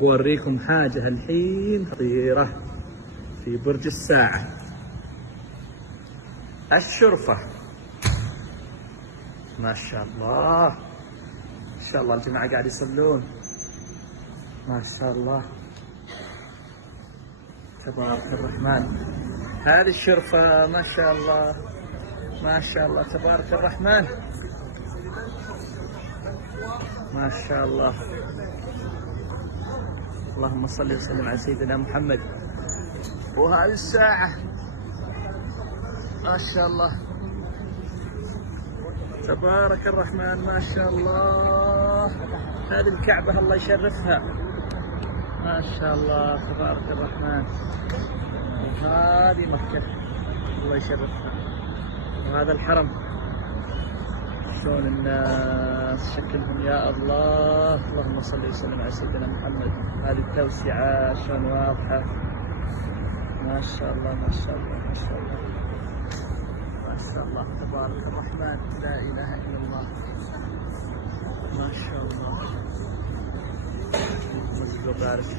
بوريكم حاجة الحين خطيرة في برج الساعة. الشرفة ما شاء الله، ما شاء الله الجماعة قاعد يصلون، ما شاء الله تبارك الرحمن. هذه الشرفة ما شاء الله، ما شاء الله تبارك الرحمن، ما شاء الله. اللهم صل وسلم على سيدنا محمد. وهذه الساعة ما شاء الله تبارك الرحمن، ما شاء الله. هذه الكعبة الله يشرفها، ما شاء الله تبارك الرحمن. هذه مكة الله يشرفها، وهذا الحرم شلون الناس شكلهم يا الله. اللهم صل وسلم على سيدنا محمد. هذه التوسعة شلون واضحة، ما شاء الله ما شاء الله ما شاء الله ما شاء الله تبارك الرحمن. لا إله إلا الله، ما شاء الله. مسجد وبارك.